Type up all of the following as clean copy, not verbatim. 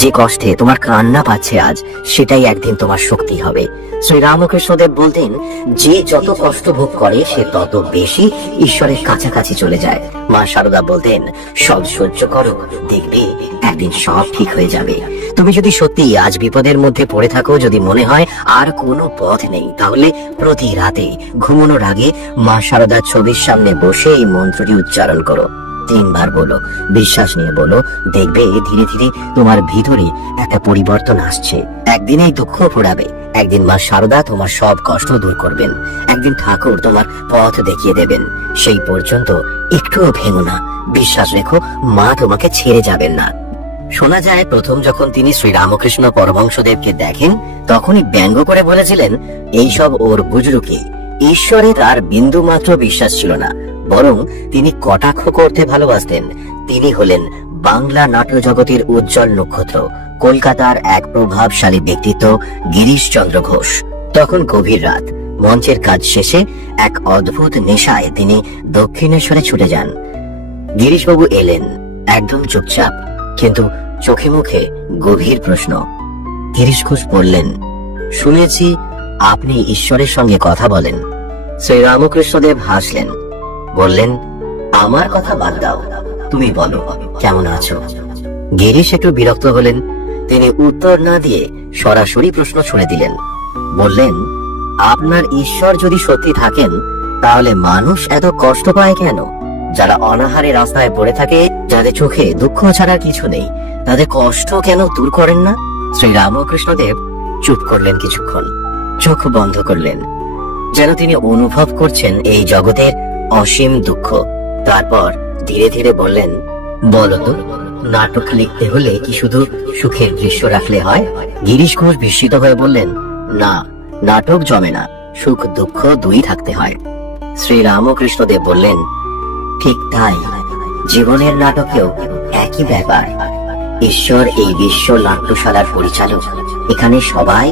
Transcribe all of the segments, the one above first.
যে কষ্টে তোমার কান্না পাচ্ছে আজ, সেটাই একদিন তোমার শক্তি হবে। শ্রী রামকৃষ্ণদেব বলতেন, যে যত কষ্ট ভোগ করে সে তত বেশি ঈশ্বরের কাছাকাছি চলে যায়। মা শারদা বলতেন, সব সহ্য করো, দেখবে একদিন সব ঠিক হয়ে যাবে। তুমি যদি সত্যি আজ বিপদের মধ্যে পড়ে থাকো, যদি মনে হয় আর কোনো পথ নেই, তাহলে প্রতি রাতে ঘুমানোর আগে মা শারদার ছবির সামনে বসে এই মন্ত্রটি উচ্চারণ করো। 3 বার বলো, বিশ্বাস নিয়ে বলো, দেখবে ধীরে ধীরে তোমার ভিতরে একটা পরিবর্তন আসছে। একদিন এই দুঃখ ফোরাবে, একদিন মা শারদা তোমার সব কষ্ট দূর করবেন, একদিন ঠাকুর তোমার পথ দেখিয়ে দেবেন। সেই পর্যন্ত একটুও ভেঙো না, বিশ্বাস রেখো, মা তোমাকে ছেড়ে যাবেন না। শোনা যায় প্রথম যখন তিনি শ্রী রামকৃষ্ণ পরমহংসদেবকে দেখেন, তখনই ব্যঙ্গ করে বলেছিলেন, এইসব ওর বুজরুকি। ঈশ্বরে তার বিন্দু মাত্র বিশ্বাস ছিল না, বরং তিনি কটাক্ষ করতে ভালোবাসতেন। তিনি হলেন বাংলা নাট্য জগতের উজ্জ্বল নক্ষত্র, কলকাতার এক প্রভাবশালী ব্যক্তিত্ব গিরিশচন্দ্র ঘোষ। তখন গভীর রাত, মঞ্চের কাজ শেষে এক অদ্ভুত নেশায় তিনি দক্ষিণেশ্বরে ছুটে যান। গিরিশবাবু এলেন, একদম চুপচাপ, কিন্তু চোখে মুখে গভীর প্রশ্ন। গিরিশ ঘোষ বললেন, শুনেছি আপনি ঈশ্বরের সঙ্গে কথা বলেন। শ্রী রামকৃষ্ণদেব হাসলেন, বললেন, আমার কথা বাদ দাও, তুমি বলো কেমন আছো। গিরিশ একটু বিরক্ত হলেন, তিনি উত্তর না দিয়ে সরাসরি প্রশ্ন ছুড়ে দিলেন। বললেন, আপনার ঈশ্বর যদি সত্যি থাকেন, তাহলে মানুষ এত কষ্ট পায় কেন? যারা অনাহারে রাস্তায় পড়ে থাকে, যাদের চোখে দুঃখ ছাড়া কিছু নেই, তাদের কষ্ট কেন দূর করেন না? শ্রী রামকৃষ্ণদেব চুপ করলেন কিছুক্ষণ, চোখ বন্ধ করলেন, যেন তিনি অনুভব করছেন এই জগতের অসীম দুঃখ। তারপর ধীরে ধীরে বললেন, বলো তো, নাটক লিখতে হলে কি শুধু সুখের দৃশ্য রাখলে হয়? গিরিশ ঘোষ বিস্মিত হয়ে বললেন, না, নাটক জমে না, সুখ দুঃখ দুই থাকতে হয়। শ্রী রামকৃষ্ণদেব বললেন, ঠিক তাই, জীবনের নাটকেও একই ব্যাপার। ঈশ্বর এই বিশ্ব নাট্যশালার পরিচালক, এখানে সবাই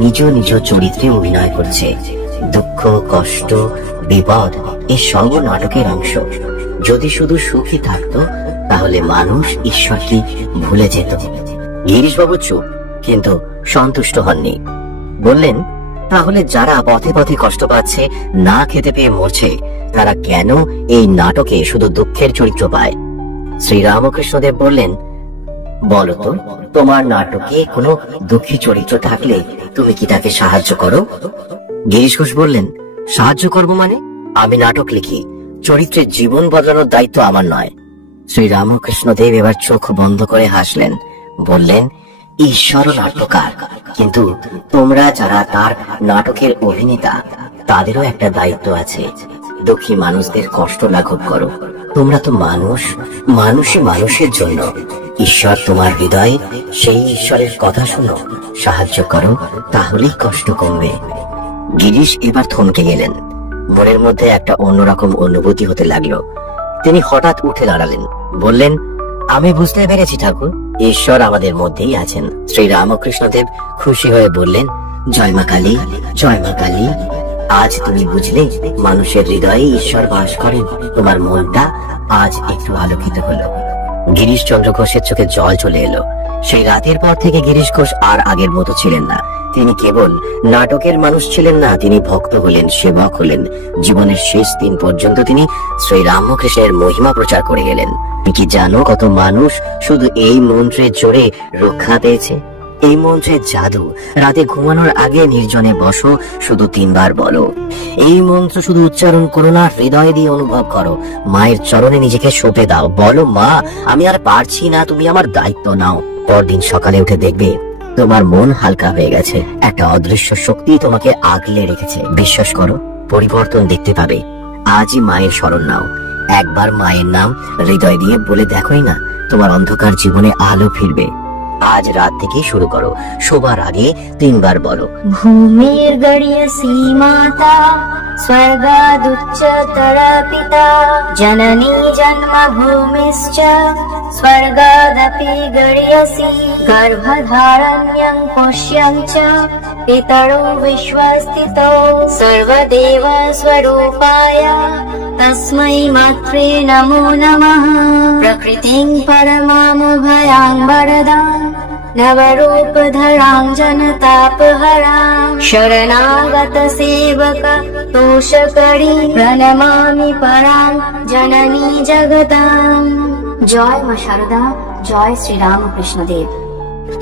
নিজ নিজ চরিত্রে অভিনয় করছে। দুঃখ, কষ্ট, বিপদ এই সব নাটকের অংশ। যদি শুধু সুখী থাকতো, তাহলে মানুষ ঈশ্বরকে ভুলে যেত। গিরিশবাবু চুপ, কিন্তু সন্তুষ্ট হননি। বললেন, তাহলে যারা পথে পথে কষ্ট পাচ্ছে, না খেতে পেয়ে মরছে, তারা কেন এই নাটকে শুধু দুঃখের চরিত্র পায়? শ্রী রামকৃষ্ণদেব বললেন, বলো তো, তোমার নাটকে কোনো দুঃখী চরিত্র থাকলে তুমি কি তাকে সাহায্য করো? গিরিশ ঘোষ বললেন, সাহায্য করবো মানে? আমি নাটক লিখি, চরিত্রের জীবন বদলানোর দায়িত্ব আমার নয়। শ্রী রামকৃষ্ণদেব এবার চোখ বন্ধ করে হাসলেন, বললেন, ঈশ্বরও নাট্যকার, কিন্তু তোমরা যারা তার নাটকের অভিনেতা, তাদেরও একটা দায়িত্ব আছে। দুঃখী মানুষদের কষ্ট লাঘব করো। তোমরা তো মানুষ, মানুষই মানুষের জন্য। ঈশ্বর তোমার হৃদয়ে, সেই ঈশ্বরের কথা শোনো, সাহায্য করো, তাহলেই কষ্ট কমবে। গিরিশ এবার থমকে গেলেন, মনের মধ্যে একটা অন্যরকম অনুভূতি হতে লাগলো। তিনি হঠাৎ উঠে দাঁড়ালেন, বললেন, আমি বুঝতে পেরেছি ঠাকুর, ঈশ্বর আমাদের মধ্যেই আছেন। শ্রী রামকৃষ্ণদেব খুশি হয়ে বললেন, জয় মা কালী, জয় মা কালী। আজ তুমি বুঝলে মানুষের হৃদয়ে ঈশ্বর বাস করেন। তোমার মনটা আজ একটু আলোকিত হলো। গিরিশচন্দ্র ঘোষের চোখে জল চলে এলো। সেই রাতের পর থেকে গিরিশ ঘোষ আর আগের মতো ছিলেন না। তিনি কেবল নাটকের মানুষ ছিলেন না, তিনি ভক্ত হলেন, সেবক হলেন। জীবনের শেষ দিন পর্যন্ত তিনি শ্রী রামকৃষ্ণের মহিমা প্রচার করে গেলেন। কি জানো, কত মানুষ শুধু এই মন্ত্রের জোরে রক্ষা পেয়েছে? এই মন্ত্রের জাদু। রাতে ঘুমানোর আগে নির্জনে বসো, শুধু 3 বার বলো। এই মন্ত্র শুধু উচ্চারণ করো না, হৃদয় দিয়ে অনুভব করো। মায়ের চরণে নিজেকে সঁপে দাও, বলো, মা, আমি আর পারছি না, তুমি আমার দায়িত্ব নাও। পরদিন সকালে উঠে দেখবে তোমার মন হালকা হয়ে গেছে, একটা অদৃশ্য শক্তি তোমাকে আগলে রেখেছে। বিশ্বাস করো, পরিবর্তন দেখতে পাবে। আজই মায়ের শরণ নাও, একবার মায়ের নাম হৃদয় দিয়ে বলে দেখোই না, তোমার অন্ধকার জীবনে আলো ফিরবে। আজ রাত থেকে শুরু করো, শোবার আগে 3 বার বলো। ভূমির গড়িয়সি মাতা, স্বর্গাদুচ্চতর পিতা, জননী জন্মভূমিশ্চ স্বর্গাদপি গড়িয়সি, গর্ভধারণ্যং পোষ্যং চ পিতরো বিশ্বস্থিতো, সর্বদেব স্বরূপায় তস্मै মাত্রে নমো নমঃ। প্রকৃতিং পরমাম ভয়াং বরদাং नवरूपधरां जनतापहरां शरणागत सेवक तोषकरी प्रणमामि परां जननी जगतां। জয় মা শারদা, জয় শ্রী রামকৃষ্ণদেব।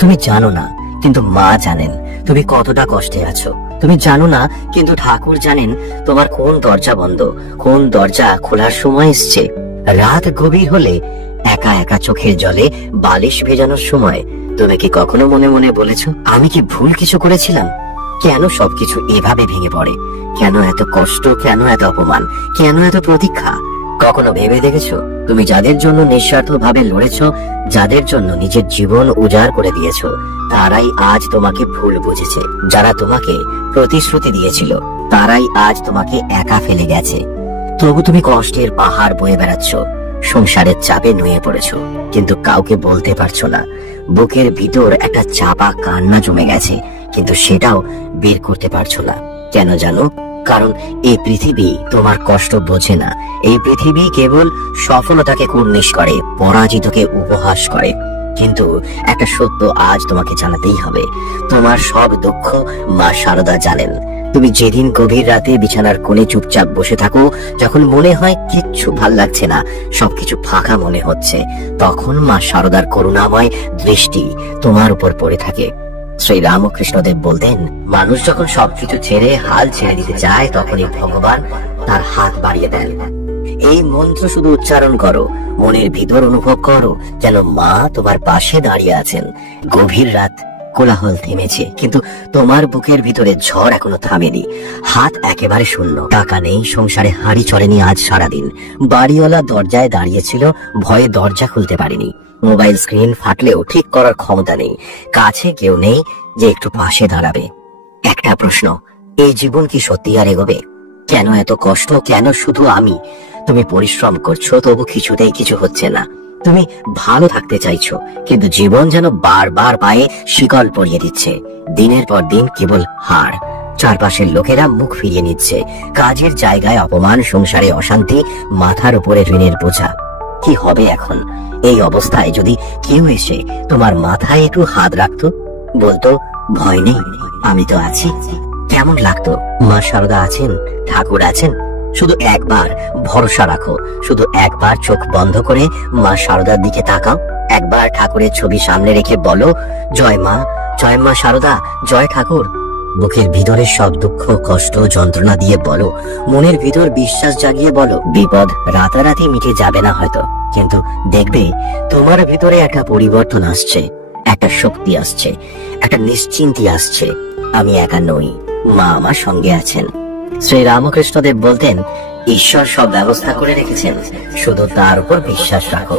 তুমি জানো না, কিন্তু মা জানেন তুমি কতটা কষ্টে আছো। তুমি জানো না, কিন্তু ঠাকুর জানেন তোমার কোন দরজা বন্ধ, কোন দরজা খোলার সময় এসছে। রাত গভীর হলে একা একা চোখের জলে বালিশ ভেজানোর সময় তুমি কি কখনো মনে মনে বলেছো, আমি কি ভুল কিছু করেছিলাম? কেন সবকিছু এভাবে ভেঙে পড়ে? কেন এত কষ্ট? কেন এত অপমান? কেন এত প্রতীক্ষা? কখনো ভেবে দেখেছো তুমি যাদের জন্য নিঃস্বার্থ ভাবে লড়েছো, যাদের জন্য নিজের জীবন উজাড় করে দিয়েছো, তারাই আজ তোমাকে ভুল বুঝেছে। যারা তোমাকে প্রতিশ্রুতি দিয়েছিল তারাই আজ তোমাকে একা ফেলে গেছে। তবু তুমি কষ্টের পাহাড় বয়ে বেড়াচ্ছ, সংসারের চাপে নুয়ে পড়েছো, কিন্তু কাউকে বলতে পারছো না। বুকের ভিতর একটা চাপা কান্না জমে গেছে, কিন্তু সেটাও বের করতে পারছো না। কেন জানো? কারণ এই পৃথিবী তোমার কষ্ট বোঝে না। এই পৃথিবী কেবল সফলতাকে কুর্নিশ করে, পরাজিতকে উপহাস করে। কিন্তু একটা সত্য আজ তোমাকে জানাতেই হবে, তোমার সব দুঃখ মা শারদা জানেন। তুমি যেদিন গভীর রাতে বিছানার কোণে চুপচাপ বসে থাকো, যখন মনে হয় কিচ্ছু ভাল লাগছে না, সবকিছু ফাঁকা মনে হচ্ছে, তখন মা শারদার করুণাময় দৃষ্টি তোমার উপর পড়ে থাকে। শ্রী রামকৃষ্ণদেব বলতেন, মানুষ যখন সবকিছু ছেড়ে হাল ছেড়ে দিতে চায়, তখনই ভগবান তার হাত বাড়িয়ে দেন। এই মন্ত্র শুধু উচ্চারণ করো, মনের ভিতর অনুভব করো যেন মা তোমার পাশে দাঁড়িয়ে আছেন। গভীর রাত, কোলাহল থেমেছে, কিন্তু তোমার বুকের ভিতরে ঝড় এখনো থামেনি। হাত একেবারে শূন্য, টাকা নেই, সংসারে হাঁড়ি চড়েনি আজ সারাদিন। বাড়িওয়ালা দরজায় দাঁড়িয়েছিল, ভয়ে দরজা খুলতে পারেনি। মোবাইল স্ক্রিন ফাটলেও ঠিক করার ক্ষমতা নেই। কাছে কেউ নেই যে একটু পাশে দাঁড়াবে। একটা প্রশ্ন, এই জীবন কি সত্যি আর এগোবে? কেন এত কষ্ট? কেন শুধু আমি? তুমি পরিশ্রম করছো, তবু কিছুতেই কিছু হচ্ছে না। তুমি ভালো থাকতে চাইছো, কিন্তু জীবন যেন বারবার পায়ে শিকল পরিয়ে দিচ্ছে। দিনের পর দিন কেবল হার। চারপাশের লোকেরা মুখ ফিরিয়ে নিচ্ছে, কাজের জায়গায় অপমান, সংসারে অশান্তি, মাথার উপরে ঋণের বোঝা। কি হবে এখন? এই অবস্থায় যদি কেউ এসে তোমার মাথায় একটু হাত রাখতো, বলতো ভয় নেই, আমি তো আছি, কেমন লাগতো? মা শারদা আছেন, ঠাকুর আছেন। শুধু একবার ভরসা রাখো, শুধু একবার চোখ বন্ধ করে মা শারদার দিকে তাকাও। একবার ঠাকুরের ছবি সামনে রেখে বলো, জয় মা, জয় মা শারদা, জয় ঠাকুর। বুকের ভিতরের সব দুঃখ, কষ্ট, যন্ত্রণা দিয়ে বলো, মনের ভিতর বিশ্বাস জাগিয়ে বলো, বিপদ রাতারাতি মিটে যাবে না হয়তো, কিন্তু দেখবে তোমার ভিতরে একটা পরিবর্তন আসছে, একটা শক্তি আসছে, একটা নিশ্চিন্তি আসছে। আমি একা নই, মা আমার সঙ্গে আছেন। শ্রী রামকৃষ্ণদেব বলতেন, ঈশ্বর সব ব্যবস্থা করে রেখেছেন, শুধু তার উপর বিশ্বাস রাখো।